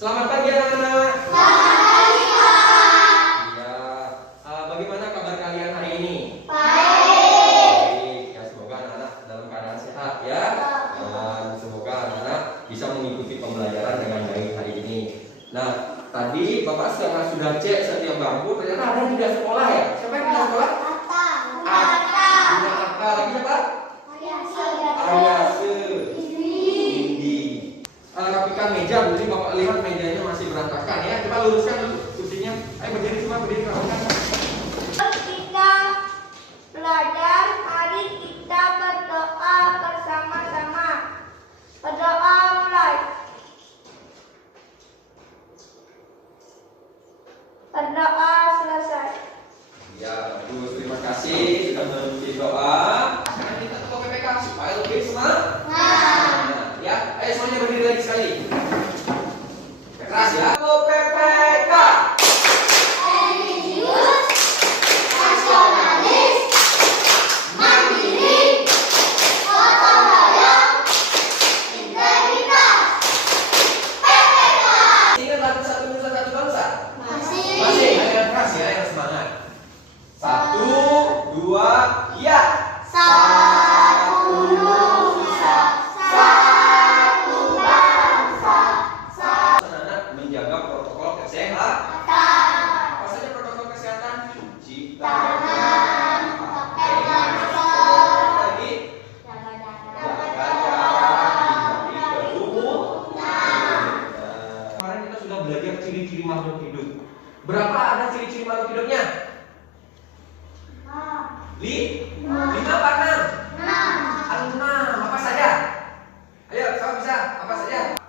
Selamat pagi anak-anak. Selamat pagi, Pak. Iya. Bagaimana kabar kalian hari ini? Baik. Ya, semoga anak-anak dalam keadaan sehat ya. Dan semoga anak-anak bisa mengikuti pembelajaran dengan baik hari ini. Nah, tadi Bapak sudah cek setiap bangku, ternyata ada yang tidak sekolah ya. Siapa yang tidak sekolah? Atta. Lagi siapa? Ariase. Indi. Rapikan meja, jadi Bapak lihat mejanya masih berantakan ya. Coba luruskan dulu kursinya. Ayo berdiri semua, berdiri rapikan. Kita belajar, mari kita berdoa bersama-sama. Berdoa mulai. Berdoa selesai. Ya, bagus. Terima kasih sudah menulis doa. Sekarang kita ke PPK supaya lebih semangat. Ya, ayo semuanya berdiri lagi sekali. Keras ya. PPK. Religius, nasionalis, mandiri, gotong royong, integritas. PPK. Ingat lagu Satu Nusa Satu Bangsa? Masih. Masih. Ayo yang keras ya, yang semangat. 1, 2, ya. Satu nusa, satu bangsa, Anak-anak menjaga protokol kesehatan. Apa saja protokol kesehatan? Cuci tangan, pakai masker, lagi jaga jarak, hindari kerumunan. Kemarin kita sudah belajar ciri-ciri makhluk hidup. Berapa ada ciri-ciri makhluk hidupnya? 5 apa 6? 6. Apa saja? Ayo, kamu bisa. Apa saja?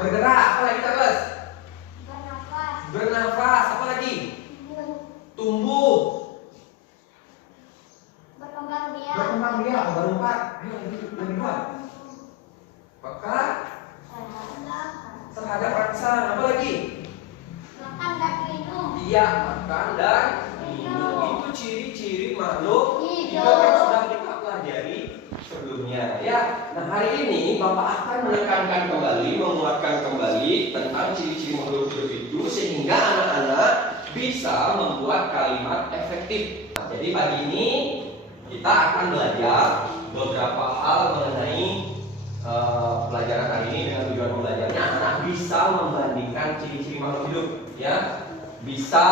Bergerak. Apa lagi terus? Bernafas. Apa lagi? Tumbuh. Berkembang biak. Baru 4. Ayo, lagi 2. Peka terhadap rangsang. Apa lagi? Iya, makan dan minum. Itu ciri-ciri makhluk hidup yang sudah kita pelajari sebelumnya ya. Nah, hari ini Bapak akan menekankan kembali, menguatkan kembali tentang ciri-ciri makhluk hidup itu sehingga anak-anak bisa membuat kalimat efektif. Nah, jadi pagi ini kita akan belajar beberapa hal mengenai pelajaran hari ini. Dengan tujuan pembelajarannya anak-anak bisa membandingkan ciri-ciri makhluk hidup ya, bisa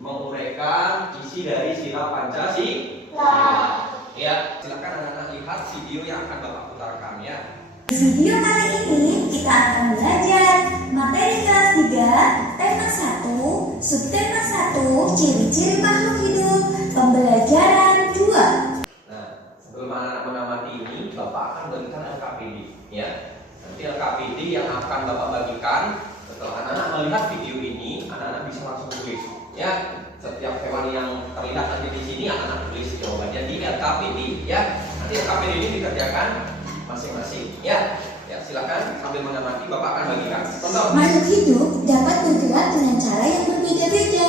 menguraikan isi dari sila Pancasila. Ya, silakan anak-anak lihat video yang akan Bapak putarkan ya. Di video kali ini kita akan belajar materi kelas 3, tema 1, subtema 1, ciri-ciri makhluk hidup, pembelajaran 2. Nah, sebelum anak-anak mengamati ini, Bapak akan bagikan LKPD ya. Nanti LKPD yang akan Bapak bagikan setelah anak-anak melihat video ini, anak-anak bisa langsung tulis ya. Setiap hewan yang terlihat nanti di sini anak-anak tulis jawabannya di LKPD ya. Nanti LKPD ini dikerjakan masing-masing ya. Ya, silakan sambil mengamati Bapak akan bagikan. Contoh. Makhluk hidup dapat bergerak dengan cara yang berbeda-beda.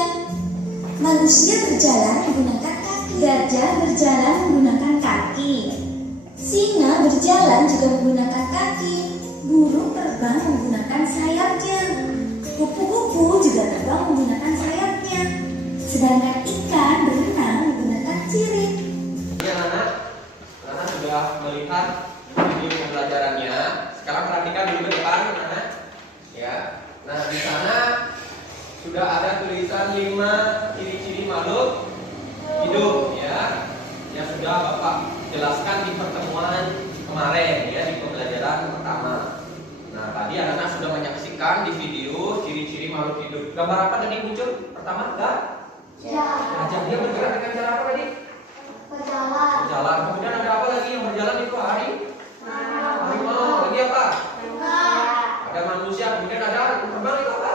Manusia berjalan menggunakan kaki, gajah berjalan menggunakan kaki, singa berjalan juga menggunakan kaki, burung terbang menggunakan sayapnya, kupu-kupu juga terbang menggunakan sayapnya, sedangkan ikan berenang menggunakan sirip. Ya anak sudah melihat video pembelajarannya. Sekarang perhatikan dulu ke depan anak. Ya. Nah, di sana sudah ada tulisan 5 ciri-ciri makhluk hidup ya. Yang sudah Bapak jelaskan di pertemuan kemarin ya, di pembelajaran pertama. Nah, tadi anak-anak sudah menyaksikan di video ciri-ciri makhluk hidup. Gambar apa tadi muncul? Pertama, gajah. Dia bergerak dengan cara apa tadi? Berjalan. Kemudian ada apa lagi yang berjalan itu? Harimau. Lagi apa? Ada manusia. Kemudian ada terbang itu apa?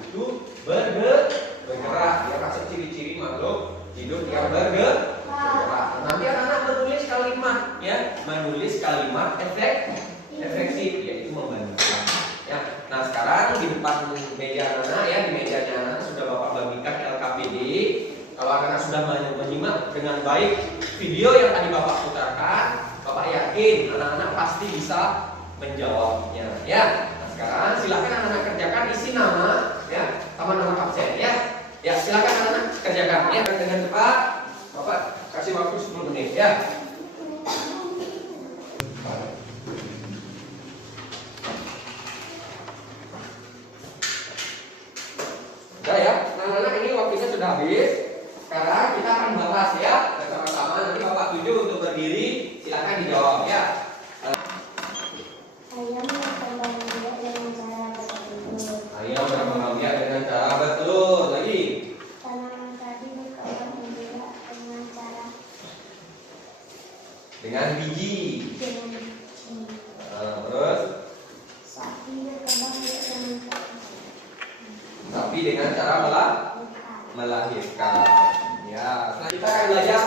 Itu bergerak. Dia kasih ciri-ciri makhluk hidup yang bergerak. Nanti anak-anak menulis kalimat ya, menulis kalimat efektif yaitu membandingkan. Ya. Nah, sekarang di depan meja anak-anak ya, di mejanya anak sudah Bapak bagikan LKPD. Kalau anak-anak sudah menyimak dengan baik video yang tadi Bapak putarkan, Bapak yakin anak-anak pasti bisa menjawabnya. Ya. Nah, sekarang silakan anak-anak kerjakan isi nama ya sama nama absen ya. Ya, silakan anak-anak kerjakan ya dengan cepat. Bapak kasih waktu 10 menit ya. Udah ya, anak-anak ini waktunya sudah habis. Sekarang kita akan bahas ya bersama-sama. Nanti Bapak tuju untuk berdiri, silakan dijawab ya. Ayam berkembang biak dengan cara bertelur. Ayam berkembang biak dengan cara bertelur. Lagi. Tanaman tadi berkembang biak dengan cara Dengan biji. dengan biji. Terus Sapi berkembang biak dengan cara sapi dengan cara melahirkan. Ya, selanjutnya kita akan belajar.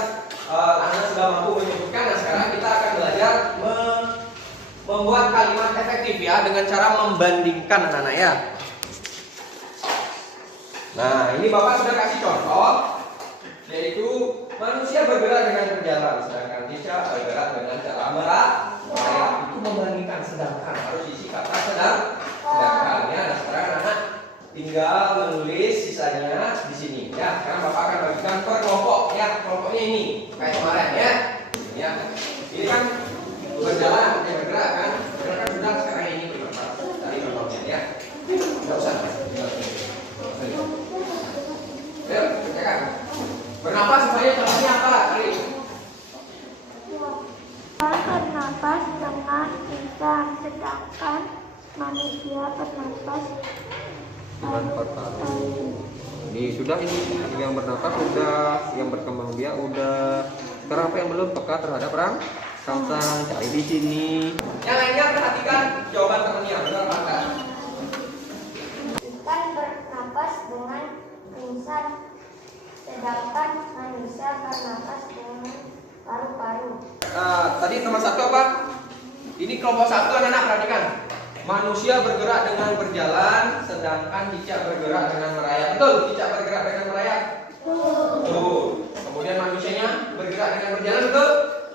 Anak sudah mampu menyebutkan. Nah, sekarang kita akan belajar membuat kalimat efektif ya dengan cara membandingkan anak-anak ya. Nah, ini Bapak sudah kasih contoh, yaitu manusia bergerak dengan berjalan, sedangkan cicak bergerak dengan cara merayap. Itu membandingkan, sedangkan harus isi kata sedangkan ya. Nah, sekarang anak tinggal menulis sisanya di sini ya. Sekarang Bapak akan bagikan per kelompok ya. Kelompoknya ini kayak kemarin ya. Ya. Ini kan berjalan, ya bergerak kan. Bergerak kan sudah, sekarang ini bergerak dari contohnya ya. Enggak usah. Ya, kerjakan. Bernapas supaya contohnya apa? Kali. bernapas dengan lisan, sedangkan manusia bernapas dengan paru. Ini sudah, ini yang bernapas sudah, yang berkembang biak udah. Sekarang apa yang belum peka terhadap rangsang? Cari di sini. Yang lainnya perhatikan jawaban temannya, benar apa enggak? ikan bernapas dengan lisan, sedangkan manusia bernapas dengan paru-paru. Tadi nomor 1 apa? Ini kelompok 1 anak-anak perhatikan. Manusia bergerak dengan berjalan, sedangkan cicak bergerak dengan merayap. Betul, cicak bergerak dengan merayap. Betul. Kemudian manusianya bergerak dengan berjalan, betul?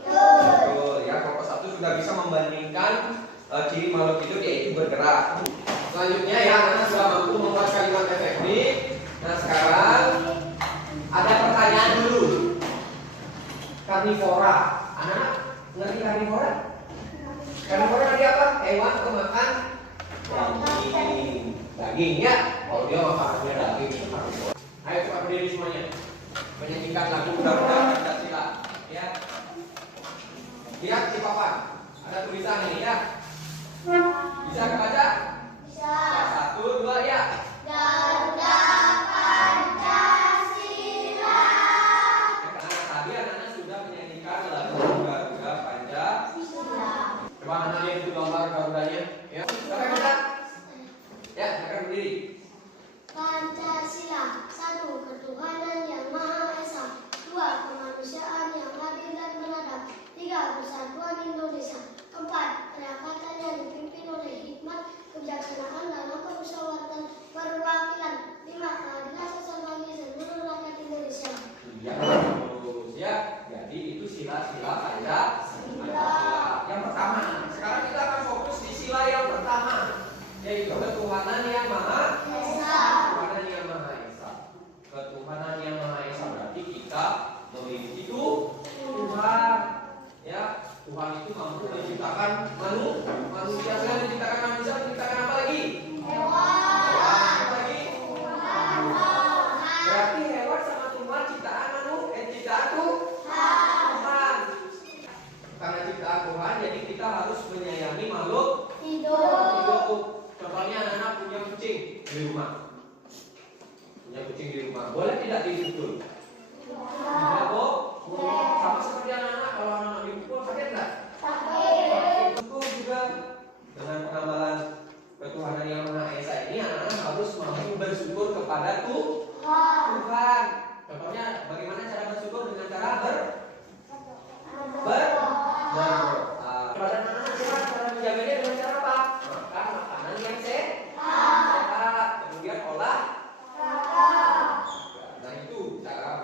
Betul. Ya, kelompok 1 sudah bisa membandingkan ciri makhluk hidup yaitu bergerak. Selanjutnya ya, anak sudah mampu membuat kalimat efektif. Nah, sekarang ada pertanyaan dulu. Karnivora. Anak ngerti karnivora? Karnivora tadi apa? Hewan pemakan daging. Daging ya. Kalau dia makannya daging. Karnivora. Ayo cepat berdiri semuanya. Menyanyikan lagu Garuda Pancasila. Ya. Lihat di papan. Ada tulisan ini ya. Bisa kebaca? Bisa. Ya, 1, 2 ya. Garuda Pancasila. Karena tadi anak-anak sudah menyanyikan lagu Garuda Pancasila. Coba anak lihat itu gambar Garudanya. Ya. Silakan kita. Ya, silakan berdiri. Pancasila. 1. Ketuhanan yang Maha Esa. 2. Kemanusiaan yang adil dan beradab. 3. Persatuan Indonesia. 4. Kerakatan yang dipimpin oleh hikmat, kebijaksanaan dalam permusyawaratan perwakilan. 5. Keadilan sosial bagi seluruh rakyat Indonesia. Ya, terus ya. Jadi itu sila-sila Pancasila. Yang pertama. Sekarang kita akan fokus di sila yang pertama, yaitu ketuhanan yang Maha Esa. Ketuhanan yang Maha Esa. Ketuhanan yang Maha Esa berarti kita memiliki Tuhan. Ya, Tuhan itu mampu menciptakan manusia. Selain menciptakan manusia, menciptakan apa lagi? Hewan. Apa lagi? Berarti hewan sama Tuhan ciptaan ciptaan Tuhan. Karena ciptaan Tuhan, jadi kita harus menyayangi makhluk hidup. Contohnya anak-anak punya kucing di rumah. Punya kucing di rumah. Boleh tidak dipukul? Tidak, Bu. Sama seperti anak-anak, kalau anak-anak dipukul sakit enggak? Itu juga dengan pengamalan ketuhanan yang Maha Esa ini, anak-anak harus mampu bersyukur kepada Tuhan. Contohnya bagaimana cara bersyukur? Dengan cara berdoa. Kepada anak-anak sehat, cara menjaganya dengan cara apa? Makan makanan yang sehat. Kemudian olah. Nah, itu cara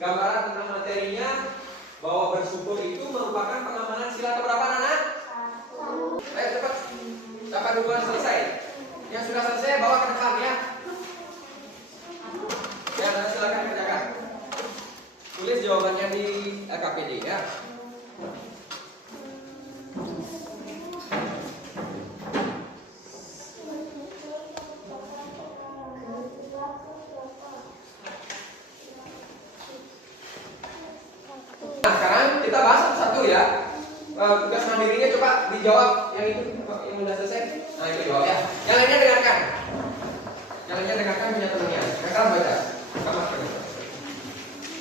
gambaran tentang materinya bahwa bersyukur itu merupakan pengamalan sila keberapa anak? Ayo cepat. Dapat duluan selesai. Yang sudah selesai bawa ke depan ya. Ya, nanti silakan kerjakan. Tulis jawabannya di KPD ya. Nah, sekarang kita bahas satu-satu ya. Tugas mandirinya coba dijawab yang itu yang sudah selesai. Nah, itu jawab ya. Yang lainnya dengarkan. Yang lainnya dengarkan punya temannya. Sekarang baca. Sama sekali.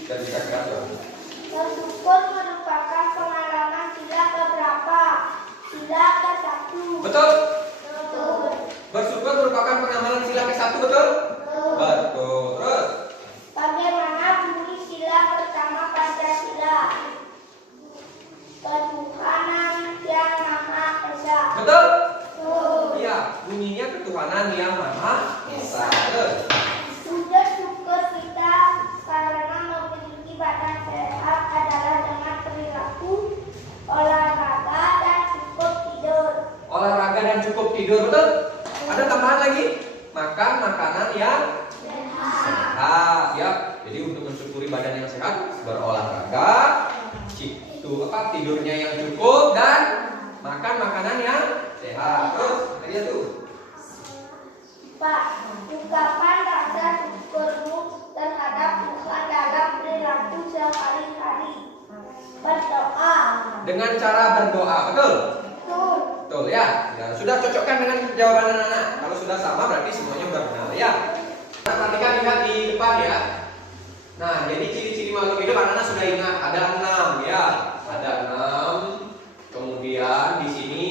Dan jika keras ya. Bersyukur merupakan pengalaman sila keberapa? Sila ke-1. Betul. Betul. Bersyukur merupakan pengamalan sila ke-1 betul? Betul. Terus Bagaimana bunyi sila pertama Pancasila? Ketuhanan yang Maha Esa. betul? Betul. Iya, bunyinya ketuhanan yang Maha Esa. Terus Sujud syukur kita karena memiliki badan sehat adalah dengan perilaku olahraga dan cukup tidur. olahraga dan cukup tidur betul? Ada tambahan lagi? Makan makanan yang sehat ya. Jadi untuk mensyukuri badan yang sehat berolahraga, tidurnya yang cukup dan makan makanan yang sehat. Terus tadi tuh. Pak, ungkapan rasa syukurmu terhadap Tuhan dalam perilaku sehari-hari. Berdoa. Dengan cara berdoa, betul? Betul. Betul ya. Ya, sudah cocokkan dengan jawaban anak-anak. Kalau sudah sama berarti semuanya sudah benar ya. Kita perhatikan lihat di depan ya. Nah, jadi ciri-ciri makhluk hidup anak-anak sudah ingat ada 6 ya. Ada 6. Kemudian di sini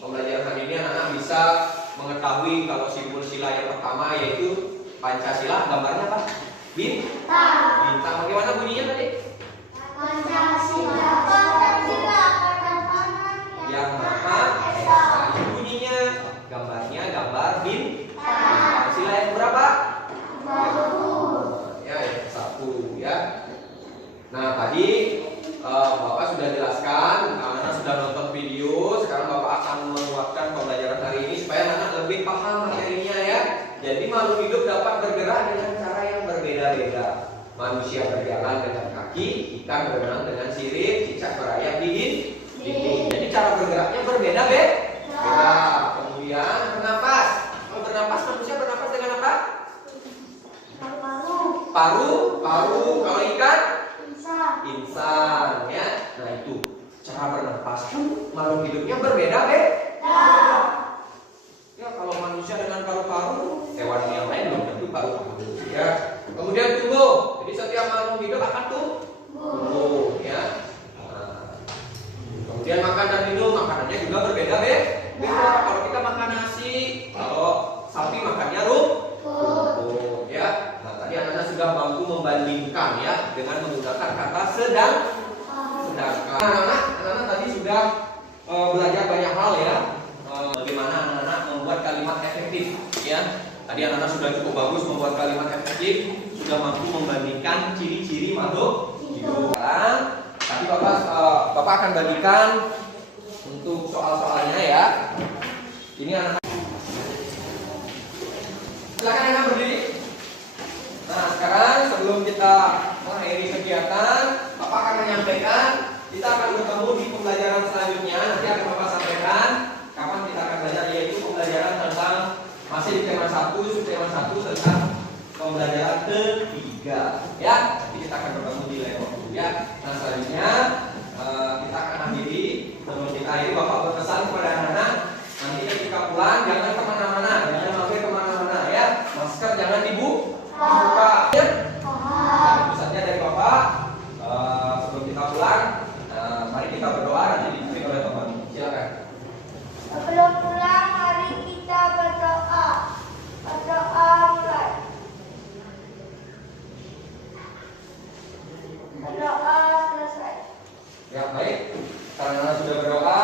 pembelajaran hari ini anak-anak bisa mengetahui kalau simbol sila yang pertama yaitu Pancasila, gambarnya apa? Bintang. Bintang. Bagaimana bunyinya tadi? Pancasila, Pancasila, Yang Maha Esa. Ini bunyinya, gambarnya gambar bintang. Sila yang berapa? Ya, yang ke-1 ya. Nah, tadi Bapak sudah jelaskan, anak-anak sudah nonton video. Sekarang Bapak akan menguatkan pembelajaran hari ini supaya anak lebih paham materinya ya. Jadi makhluk hidup dapat bergerak dengan cara yang berbeda-beda. Manusia berjalan dengan kaki, ikan berenang dengan sirip, cicak berayap di dinding. Jadi cara bergeraknya berbeda-beda. Kemudian bernapas. Kalau bernapas manusia bernapas dengan apa? Paru. Kalau ikan? Insan ya. Nah itu cara bernapas makhluk hidupnya berbeda-beda. Ya kalau manusia dengan paru-paru, hewan yang lain belum tentu paru-paru ya. Kemudian tumbuh. Jadi setiap makhluk hidup akan tumbuh ya. Nah, kemudian makan dan minum, makanannya juga berbeda-beda. Kalau kita makan nasi, kalau sapi makannya rumput ya. Nah tadi anak-anak sudah mampu membandingkan ya dengan menggunakan kata sedangkan. Anak-anak tadi sudah belajar banyak hal ya. Bagaimana anak-anak membuat kalimat efektif ya. Tadi anak-anak sudah cukup bagus membuat kalimat efektif, sudah mampu membandingkan ciri-ciri makhluk hidup. Tadi Bapak akan bagikan untuk soal-soalnya ya. Ini anak-anak. Silakan anak berdiri. Nah, sekarang sebelum kita mengakhiri kegiatan, Bapak akan menyampaikan kita akan bertemu di pembelajaran selanjutnya. Nanti akan Bapak sampaikan kapan kita akan belajar, yaitu pembelajaran tentang masih di tema 1, subtema 1 tentang pembelajaran ketiga ya. Nanti kita akan bertemu di lain waktu ya. Nah, selanjutnya kita akan akhiri. Sebelum kita akhiri, Bapak berpesan kepada anak-anak nanti ketika pulang jangan kemana-mana, jangan mampir kemana-mana ya. Masker jangan dibuka ya. Pesannya dari Bapak sebelum kita pulang, mari kita berdoa nanti dipimpin oleh Bapak. Silakan. Sebelum pulang, mari kita berdoa. Berdoa mulai. Berdoa selesai. Ya baik, karena sudah berdoa,